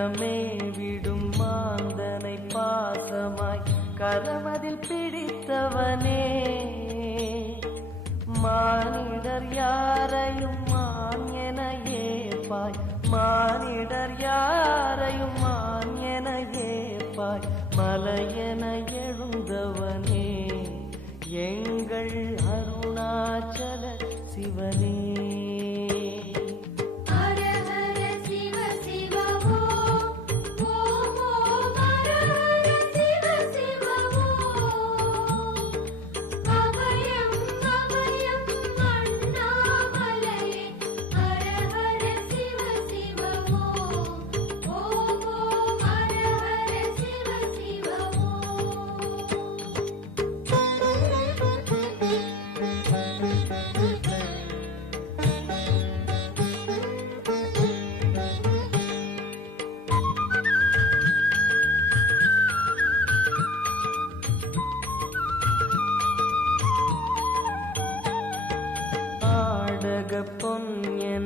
நேரமே விடும் மாந்தனை பாசமாய் கரமதில் பிடித்தவனே. மானிடர் யாரையும்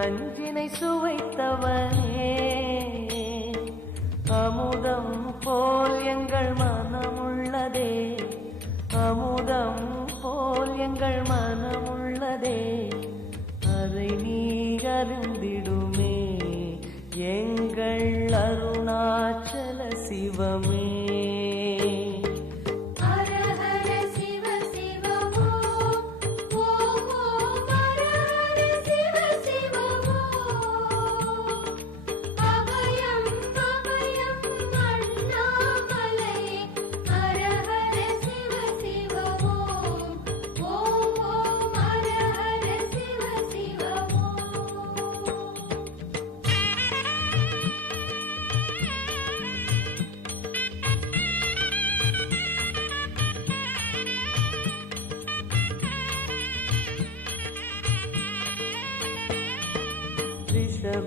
நன்றி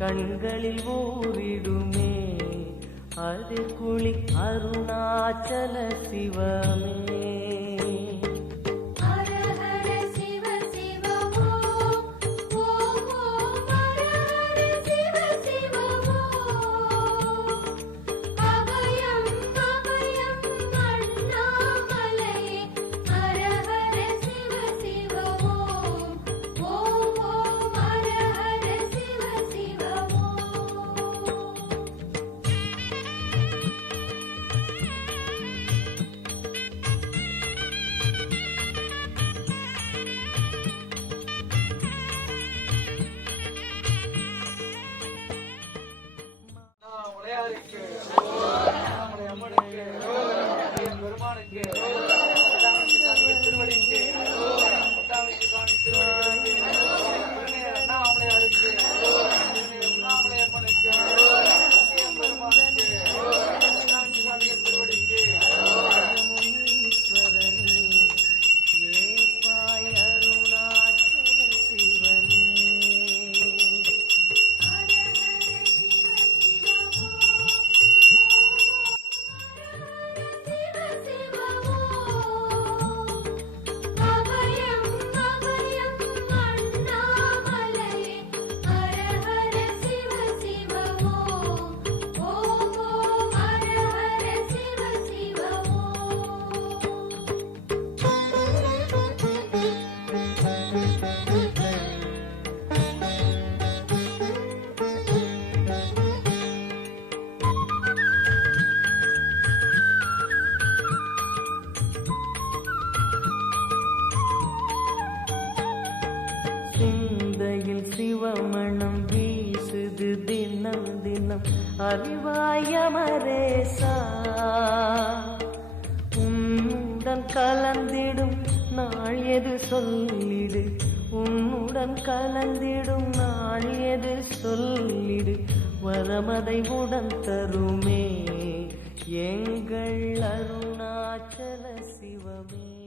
கண்களில் ஓரிடுமே அது குளி அருணாச்சல சிவமே. வண்ணம் உன்னுடன் கலந்திடும் நாள் எது சொல்லிடு. உன்னுடன் கலந்திடும் நாள் எது சொல்லிடு. வரமதை உடன் தருமே. எங்கள் அருணாச்சல சிவமே.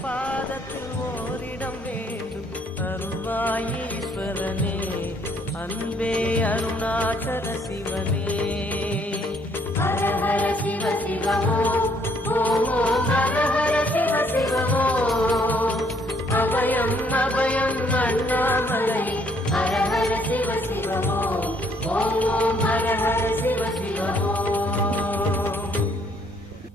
பாதத்தில் ஓரிடம் வேண்டும். அருள்வாயீஸ்வரனே அன்பே அருணாச்சல சிவனே. ஹர ஹர சிவ சிவமோ ஓம் ஓம் ஹர ஹர சிவ சிவமோ. அபயம் அபயம் அண்ணாமலை ஹர ஹர சிவ சிவமோ. ஓம் ஹர ஹர